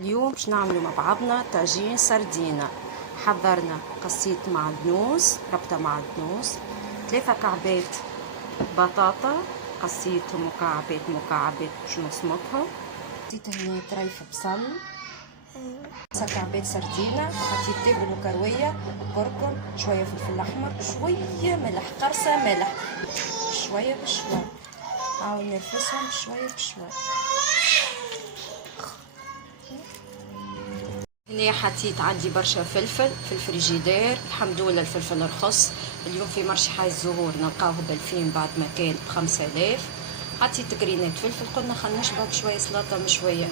اليوم باش نعملوا مع بعضنا طاجين سردينة. حضرنا قصيت معدنوس، ربطة معدنوس، 3 كعبات بطاطا قصيتهم مكعبات باش نصمتهم. حطيت هنا طريف بصل، 5 كعبات سردينة، حطيت تابل وكروية وكركم، شوية فلفل احمر، شوية ملح، قرصة ملح، شوية بشوية، عاود نرفسهم شوية بشوية. هنا حطيت عندي برشا فلفل في الفريجيدير، الحمد لله الفلفل رخص، اليوم في مرشي حي الزهور نلقاوه ب2000 بعد ما كان ب5000. حطيت قرينات فلفل، قلنا خلينا نشبع بشويه سلطه مشويه.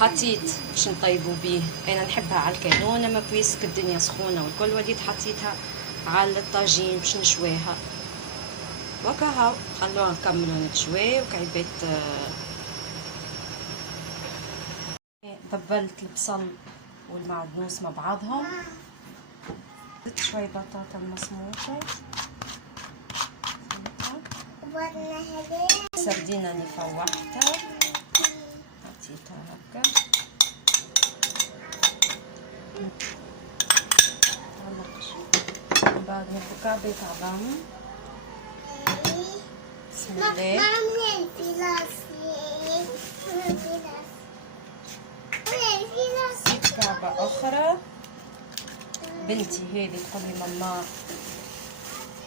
حطيت باش نطيبوا بيه، انا نحبها على الكانون، اما بويسك الدنيا سخونه والكل وليت حطيتها على الطاجين باش نشويها وكهو. خلوها نكملوا نتشوي وكعبات. ضبلت البصل والمعدنوس مع بعضهم، زدت شوي بطاطا مسموطة، السردينة اللي فوحتها حطيتها هكا، من بعد هكا كعبات عظام. بسم الله. زيت كعبة أخرى، بنتي هذه تقول لي ماما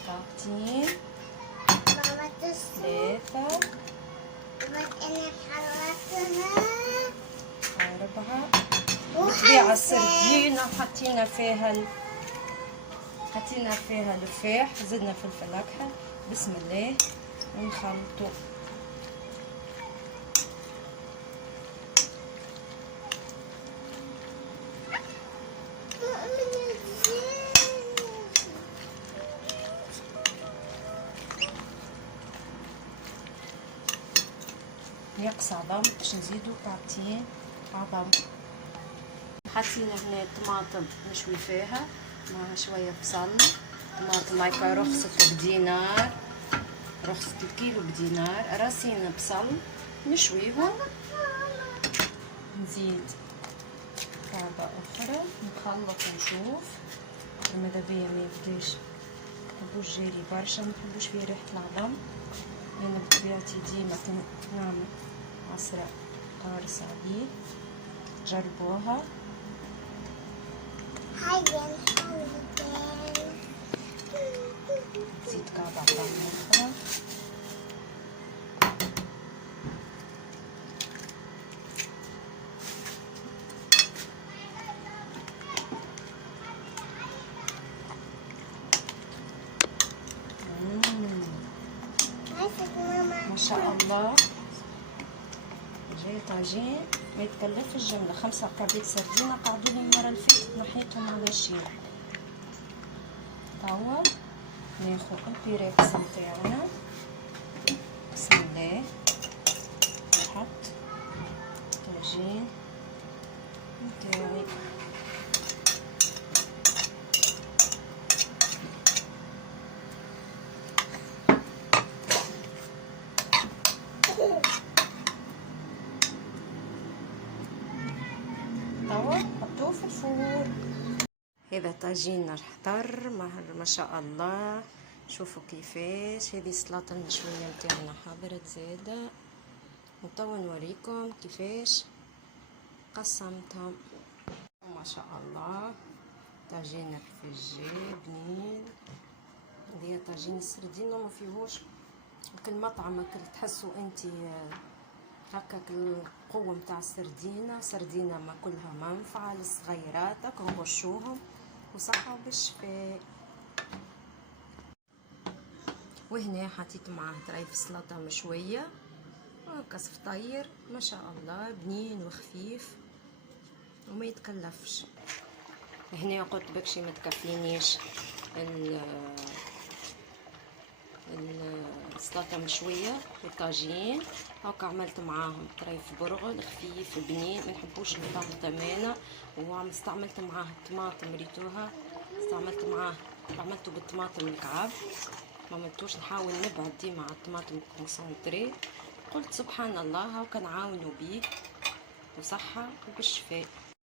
كعبتين، 3، 4. بالطبيعة السردينة حطينا فيها الفاح، زدنا فلفل أكحل. بسم الله ونخلطو. ناقص عظم باش نزيدو كعبتين عظم. حطينا هنا طماطم نشوي فيها مع شويه بصل. طماطم هاكا رخصت بدينار، رخصت الكيلو بدينار. راسين بصل نشويهم، نزيد كعبة أخرى، نخلط ونشوف. ماذا بيا ما يبداش منحبوش جاري برشا، منحبوش فيه ريحة العظم. أنا بطبيعتي ديما نعمل عصرة قارصة عليه، جربوها. نزيد كعبة عظم أخرى، ما شاء الله جاي طاجين ما يتكلفش الجمله. 5 كعبات سردينه قعدوا لي المره اللي فاتت نحيتهم على الشيء. توا ناخذ البيريكس نتاعنا، بسم الله، نحط طاجين نتاعي. توا حطوه في الفرن. هذا طاجين احضر ما شاء الله. شوفوا كيفاش هذه السلطه المشويه نتاعنا حضرت زاده، وتوا نوريكم كيفاش قسمتهم. ما شاء الله طاجين رفيجي بنين. هذه طاجين السردينه ما فيهوش كل مطعم تحسوا انت هكاك القوه متاع السردينه. سردينه ما كلها منفعه للصغيرات، نغشوهم وصحه وبالشفاء. وهنا حطيت معاه طريف سلطه مشويه وكسف طير، ما شاء الله بنين وخفيف وما يتكلفش. هنا قلت بكشي ما تكفينيش السلطه مشويه والطاجين، هاكا عملت معاهم طريف برغل خفيف بنين. ما نحبوش الطماطم انا، واستعملت معاه الطماطم ريتوها، عملته بالطماطم الكعب، ما عملتوش نحاول نبعد ديما على الطماطم كونسونطري. قلت سبحان الله هاكا نعاونوا بيه وصحة وبالشفاء.